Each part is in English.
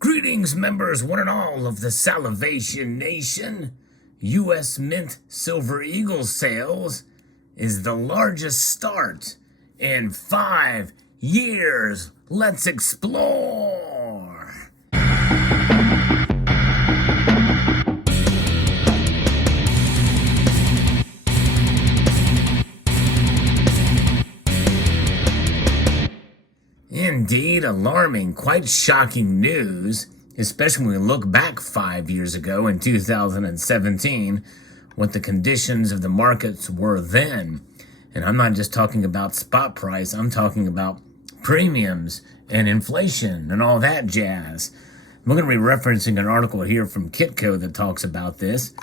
Greetings, members, one and all of the Salivation Nation. U.S. Mint Silver Eagle sales is the largest start in 5 years. Let's explore. Indeed, alarming, quite shocking news, especially when we look back 5 years ago in 2017, what the conditions of the markets were then. And I'm not just talking about spot price, I'm talking about premiums and inflation and all that jazz. We're going to be referencing an article here from Kitco that talks about this.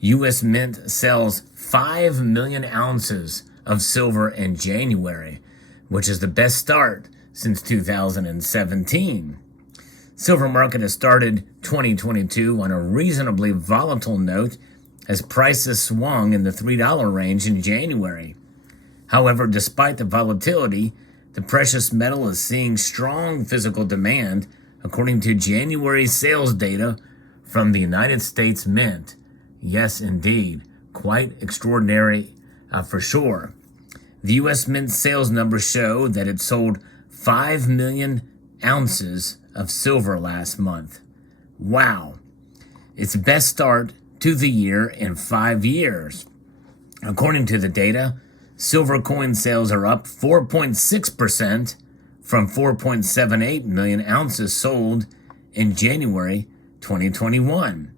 U.S. Mint sells 5 million ounces of silver in January, which is the best start since 2017. Silver market has started 2022 on a reasonably volatile note as prices swung in the $3 range in January. However, despite the volatility, the precious metal is seeing strong physical demand according to January sales data from the United States Mint. Yes, indeed, quite extraordinary for sure. The U.S. Mint sales numbers show that it sold 5 million ounces of silver last month. Wow. Its best start to the year in 5 years. According to the data, silver coin sales are up 4.6% from 4.78 million ounces sold in January 2021.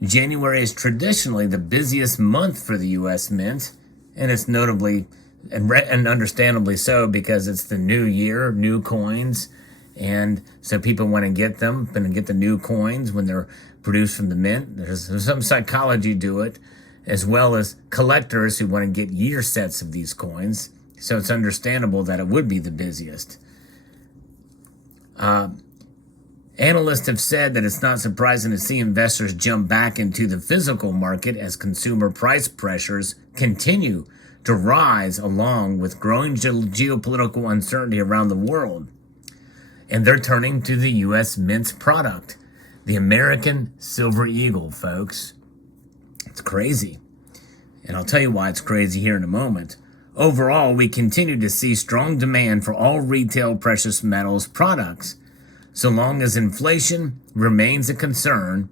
January is traditionally the busiest month for the U.S. Mint, and it's notably and understandably so because it's the new year, new coins, and so people want to get them and get the new coins when they're produced from the mint. There's some psychology to it, as well as collectors who want to get year sets of these coins, so it's understandable that it would be the busiest. Analysts have said that it's not surprising to see investors jump back into the physical market as consumer price pressures continue to rise along with growing geopolitical uncertainty around the world. And they're turning to the U.S. Mint's product, the American Silver Eagle, folks. It's crazy. And I'll tell you why it's crazy here in a moment. Overall, we continue to see strong demand for all retail precious metals products, so long as inflation remains a concern,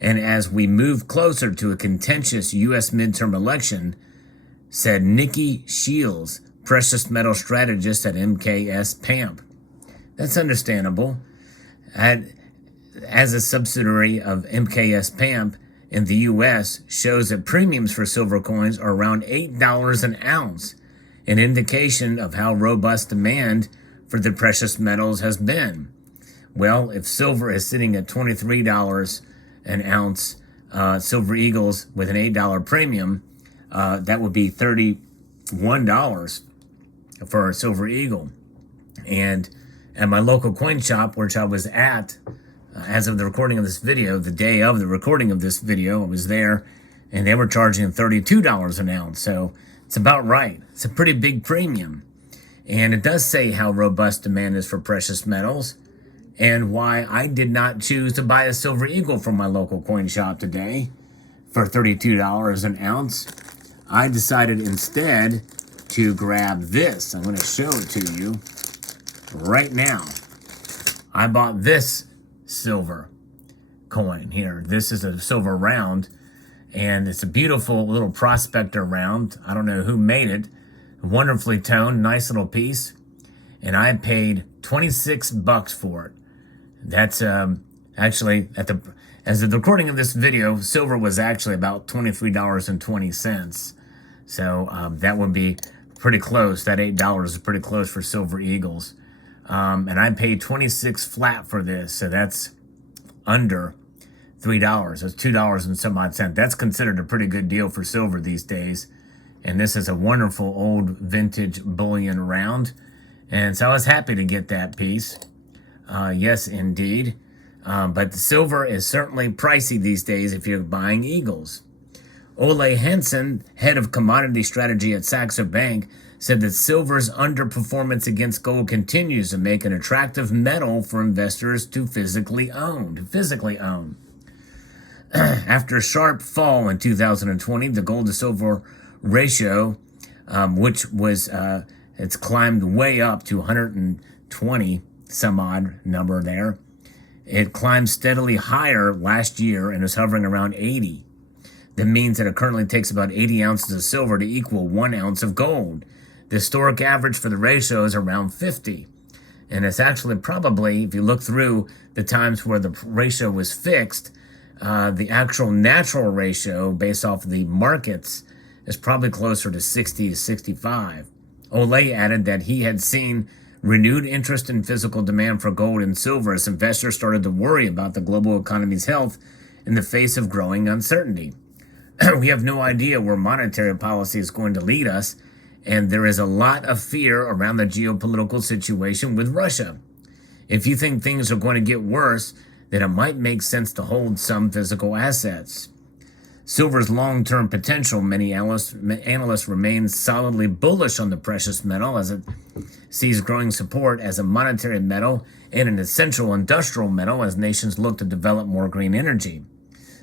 and as we move closer to a contentious U.S. midterm election, said Nikki Shields, precious metal strategist at MKS PAMP. That's understandable. As a subsidiary of MKS PAMP in the U.S. shows that premiums for silver coins are around $8 an ounce, an indication of how robust demand for the precious metals has been. Well, if silver is sitting at $23 an ounce, Silver Eagles with an $8 premium, that would be $31 for a Silver Eagle. And at my local coin shop, which I was at as of the recording of this video, the day of the recording of this video, I was there, and they were charging $32 an ounce. So it's about right. It's a pretty big premium. And it does say how robust demand is for precious metals and why I did not choose to buy a Silver Eagle from my local coin shop today for $32 an ounce. I decided instead to grab this. I'm going to show it to you right now. I bought this silver coin here. This is a silver round, and it's a beautiful little prospector round. I don't know who made it. Wonderfully toned, nice little piece. And I paid $26 for it. That's actually as of the recording of this video, silver was actually about $23.20. So that would be pretty close. That $8 is pretty close for Silver Eagles. And I paid $26 flat for this. So that's under $3. That's $2 and some odd cents. That's considered a pretty good deal for silver these days. And this is a wonderful old vintage bullion round. And so I was happy to get that piece. Yes, indeed. But the silver is certainly pricey these days if you're buying Eagles. Ole Henson, head of commodity strategy at Saxo Bank, said that silver's underperformance against gold continues to make an attractive metal for investors to physically own. After a sharp fall in 2020, the gold to silver ratio, which was it's climbed way up to 120 some odd number there. It climbed steadily higher last year and is hovering around 80. That means that it currently takes about 80 ounces of silver to equal 1 ounce of gold. The historic average for the ratio is around 50. And it's actually probably, if you look through the times where the ratio was fixed, the actual natural ratio based off of the markets is probably closer to 60 to 65. Olay added that he had seen renewed interest in physical demand for gold and silver as investors started to worry about the global economy's health in the face of growing uncertainty. We have no idea where monetary policy is going to lead us, and there is a lot of fear around the geopolitical situation with Russia. If you think things are going to get worse, then it might make sense to hold some physical assets. Silver's long-term potential, many analysts remain solidly bullish on the precious metal as it sees growing support as a monetary metal and an essential industrial metal as nations look to develop more green energy.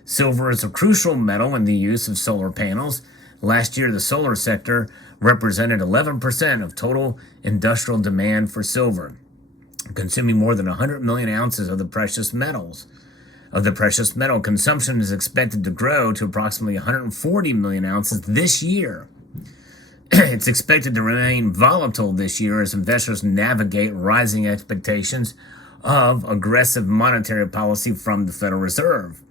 Silver is a crucial metal in the use of solar panels. Last year, the solar sector represented 11% of total industrial demand for silver, consuming more than 100 million ounces of the precious metals. Of the precious metal, consumption is expected to grow to approximately 140 million ounces this year. It's expected to remain volatile this year as investors navigate rising expectations of aggressive monetary policy from the Federal Reserve.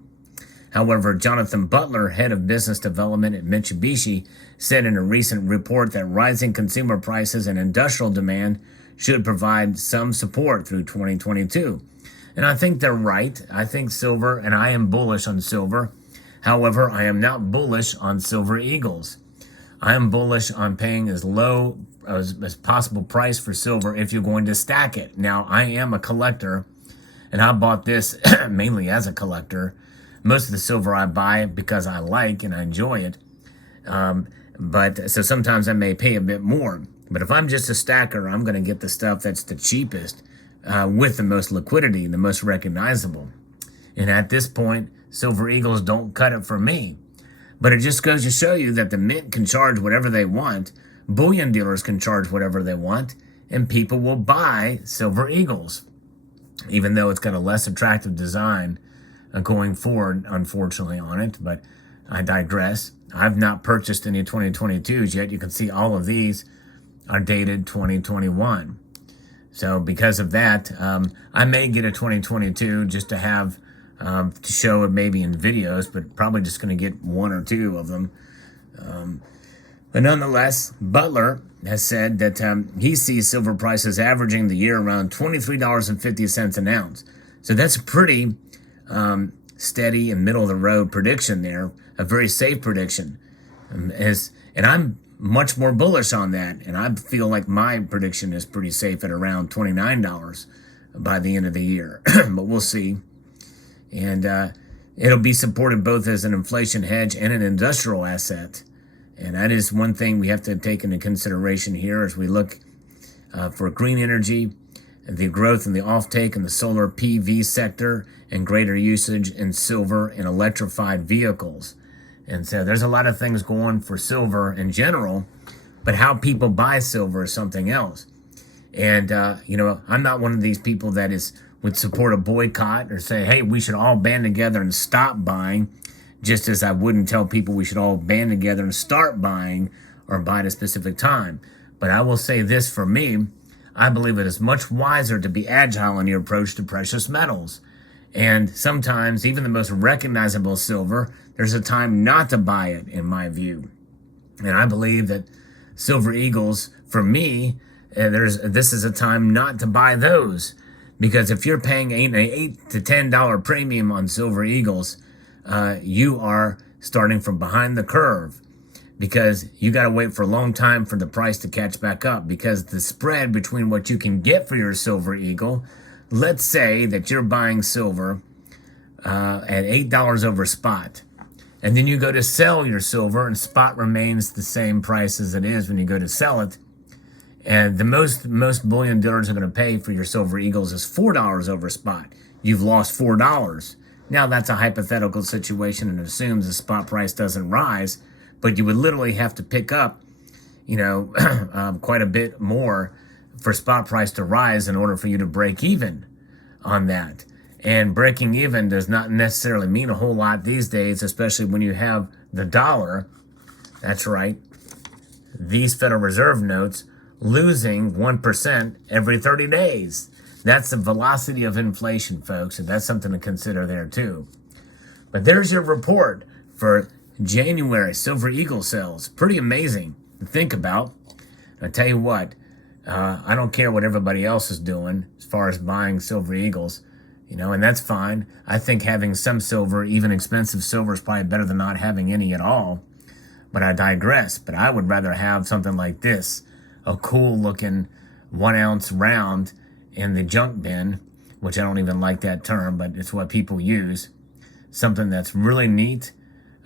However, Jonathan Butler, head of business development at Mitsubishi, said in a recent report that rising consumer prices and industrial demand should provide some support through 2022. And I think they're right. I think silver, and I am bullish on silver. However, I am not bullish on silver eagles. I am bullish on paying as low as possible price for silver if you're going to stack it. Now, I am a collector, and I bought this mainly as a collector. Most of the silver I buy because I like and I enjoy it. But so sometimes I may pay a bit more. But if I'm just a stacker, I'm going to get the stuff that's the cheapest with the most liquidity, the most recognizable. And at this point, silver eagles don't cut it for me. But it just goes to show you that the mint can charge whatever they want, bullion dealers can charge whatever they want, and people will buy silver eagles, even though it's got a less attractive design going forward, unfortunately, on it. But I digress. I've not purchased any 2022s yet. You can see all of these are dated 2021. So because of that, I may get a 2022 just to have to show it maybe in videos, but probably just going to get one or two of them. But nonetheless, Butler has said that he sees silver prices averaging the year around $23.50 an ounce. So that's a pretty steady and middle-of-the-road prediction there, a very safe prediction. And I'm much more bullish on that, and I feel like my prediction is pretty safe at around $29 by the end of the year. But we'll see. And it'll be supported both as an inflation hedge and an industrial asset. And that is one thing we have to take into consideration here as we look for green energy, the growth in the offtake in the solar PV sector, and greater usage in silver and electrified vehicles. And so there's a lot of things going for silver in general, but how people buy silver is something else. And, I'm not one of these people that would support a boycott or say, hey, we should all band together and stop buying, just as I wouldn't tell people we should all band together and start buying or buy at a specific time. But I will say this for me, I believe it is much wiser to be agile in your approach to precious metals. And sometimes even the most recognizable silver, there's a time not to buy it, in my view. And I believe that silver eagles, for me, this is a time not to buy those. Because if you're paying an $8 to $10 premium on silver eagles, you are starting from behind the curve. Because you got to wait for a long time for the price to catch back up. Because the spread between what you can get for your silver eagle, let's say that you're buying silver at $8 over spot. And then you go to sell your silver and spot remains the same price as it is when you go to sell it. And the most bullion dealers are going to pay for your Silver Eagles is $4 over spot. You've lost $4. Now that's a hypothetical situation and assumes the spot price doesn't rise, but you would literally have to pick up, quite a bit more for spot price to rise in order for you to break even on that. And breaking even does not necessarily mean a whole lot these days, especially when you have the dollar. That's right. These Federal Reserve notes losing 1% every 30 days. That's the velocity of inflation, folks, and that's something to consider there too. But there's your report for January Silver Eagle sales. Pretty amazing to think about. I tell you what, I don't care what everybody else is doing as far as buying Silver Eagles, and that's fine. I think having some silver, even expensive silver, is probably better than not having any at all. But I digress. But I would rather have something like this, a cool looking 1 ounce round in the junk bin, which I don't even like that term, but it's what people use. Something that's really neat,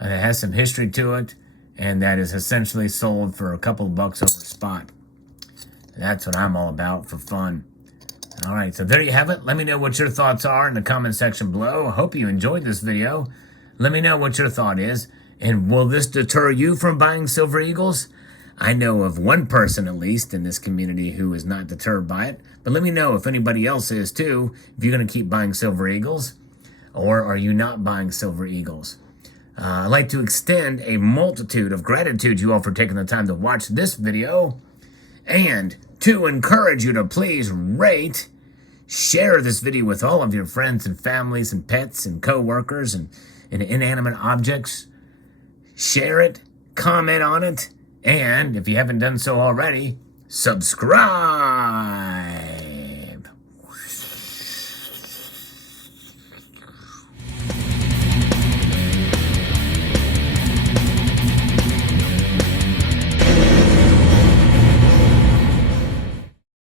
that has some history to it, and that is essentially sold for a couple of bucks over spot. That's what I'm all about for fun. All right, so there you have it. Let me know what your thoughts are in the comment section below. I hope you enjoyed this video. Let me know what your thought is. And will this deter you from buying Silver Eagles? I know of one person, at least, in this community who is not deterred by it. But let me know if anybody else is, too, if you're going to keep buying Silver Eagles, or are you not buying Silver Eagles? I'd like to extend a multitude of gratitude to you all for taking the time to watch this video, and to encourage you to please rate, share this video with all of your friends and families and pets and co-workers and inanimate objects. Share it, comment on it, and if you haven't done so already, subscribe.